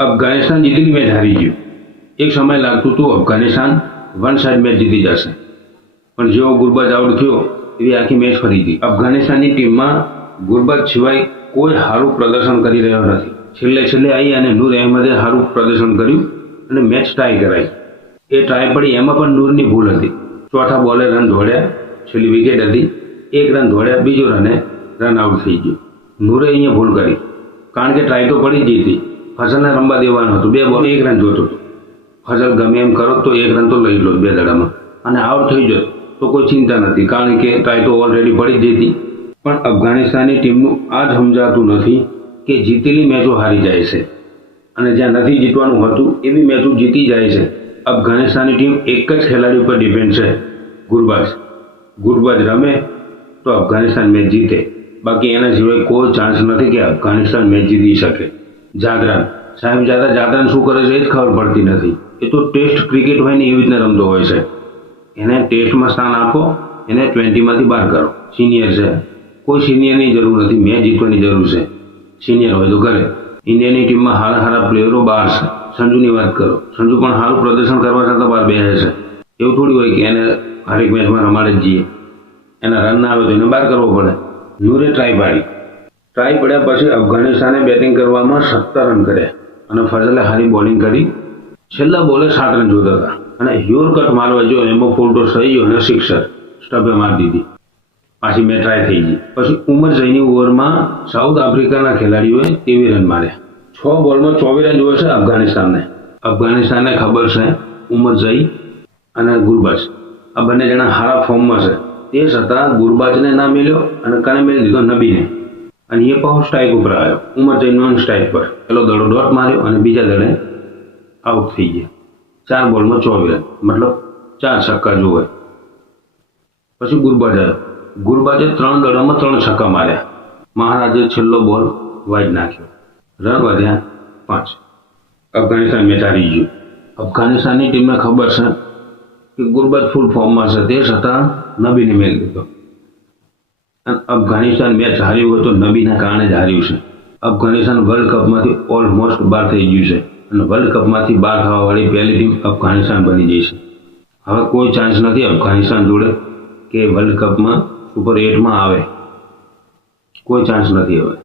અફઘાનિસ્તાન જીતીને મેચ હારી ગયું. એક સમય લાગતું હતું અફઘાનિસ્તાન વન સાઇડ મેચ જીતી જશે. પણ જેવો ગુરબાજ આઉટ થયો એવી આખી મેચ ફરી હતી અફઘાનિસ્તાનની ટીમમાં ગુરબત સિવાય કોઈ સારું પ્રદર્શન કરી રહ્યો નથી. છેલ્લે છેલ્લે આવી અને નૂર અહેમદે સારું પ્રદર્શન કર્યું અને મેચ ટ્રાય કરાઈ. એ ટ્રાય પડી એમાં પણ નૂરની ભૂલ હતી. ચોથા બોલે રન દોડ્યા. છેલ્લી વિકેટ હતી. એક રન દોડ્યા, બીજો રને રન આઉટ થઈ ગયો. નૂરે અહીંયા ભૂલ કરી. કારણ કે ટ્રાય તો પડી જ હતી. ફસલને રમવા દેવાનું હતું. બે બોલ, એક રન જોતો ફસલ ગમે એમ કરો તો એક રન તો લઈ લો બે દડામાં. અને આઉટ થઈ જતો તો કોઈ ચિંતા નથી. કારણ કે ટ્રાય તો ઓલરેડી પડી જ હતી. પણ અફઘાનિસ્તાનની ટીમનું આ જ સમજાતું નથી કે જીતેલી મેચો હારી જાય છે. અને જ્યાં નથી જીતવાનું હતું, એવી મેચો જીતી જાય છે. અફઘાનિસ્તાનની ટીમ એક જ ખેલાડી ઉપર ડિપેન્ડ છે. ગુરબાજ. ગુરબાજ રમે તો અફઘાનિસ્તાન મેચ જીતે. બાકી એના સિવાય કોઈ ચાન્સ નથી કે અફઘાનિસ્તાન મેચ જીતી શકે. જાદરાન સાહેબ જાદા જાદરાન શું કરે છે એ જ ખબર પડતી નથી. એ તો ટેસ્ટ ક્રિકેટ હોય ને એવી રીતના રમતો હોય છે. એને ટેસ્ટમાં સ્થાન આપો, એને ટ્વેન્ટીમાંથી બહાર કરો. સિનિયર છે. કોઈ સિનિયરની જરૂર નથી. મેચ જીતવાની જરૂર છે. સિનિયર હોય તો કરે. ઇન્ડિયાની ટીમમાં સારા હારા પ્લેયરો બહાર છે. સંજુની વાત કરો. સંજુ પણ સારું પ્રદર્શન કરવા છતાં બહાર બેસે છે. એવું થોડી હોય કે એને હરેક મેચમાં રમાડે જ જઈએ. એના રન ના આવે તો એને બહાર કરવો પડે. નૂરે ટ્રાય પાડી. ટ્રાય પડ્યા પછી અફઘાનિસ્તાને બેટિંગ કરવામાં સત્તર રન કર્યા. અને ફઝલે સારી બોલિંગ કરી. છેલ્લા બોલે સાત રન જોતા હતા. અને હ્યોર કટ મારવા જો એમાં ફોલ્ટો થઈ ગયો અને સિક્સર સ્ટમ્પે મારી દીધી. પાછી મેં ટ્રાય થઈ ગઈ. પછી ઉમર જઈની ઓવરમાં સાઉથ આફ્રિકાના ખેલાડીઓએ તેવી રન માર્યા? છ બોલમાં ચોવીસ રન જોવે છે અફઘાનિસ્તાનને. અફઘાનિસ્તાનને ખબર છે ઉમર જઈ અને ગુરબાજ. આ બંને જણા સારા ફોર્મમાં છે. તે છતાં ગુરબાજને ના મેલ્યો અને કને મેળી દીધો નબીને. અને એ પાછો સ્ટ્રાઇક ઉપર આવ્યો. ઉમર જઈ નોન સ્ટ્રાઇક પર. પેલો દડો ડોટ માર્યો અને બીજા દડે આઉટ થઈ ગયા. ચાર બોલમાં ચોવીસ મતલબ ચાર છક્કા જોવે. પછી ગુરબાજ. ગુરબાજે ત્રણ દડોમાં ત્રણ છક્કા માર્યા. મહારાજે છેલ્લો બોલ વાઇડ નાખ્યો. રન વધ્યા પાંચ. અફઘાનિસ્તાન મેચ હારી ગયું. અફઘાનિસ્તાનની ટીમને ખબર છે કે ગુરબાજ ફૂલ ફોર્મમાં છે. તે છતાં નબીને મેળ દીધો. અફઘાનિસ્તાન મેચ હાર્યું હોય તો નબીના કારણે જ હાર્યું છે. અફઘાનિસ્તાન વર્લ્ડ કપમાંથી ઓલમોસ્ટ બહાર થઈ ગયું છે અને વર્લ્ડ કપમાંથી બહાર થવાવાળી પહેલી ટીમ અફઘાનિસ્તાન બની જઈ છે. હવે કોઈ ચાન્સ નથી અફઘાનિસ્તાન જોડે કે વર્લ્ડ કપમાં સુપર એટમાં આવે. કોઈ ચાન્સ નથી હવે.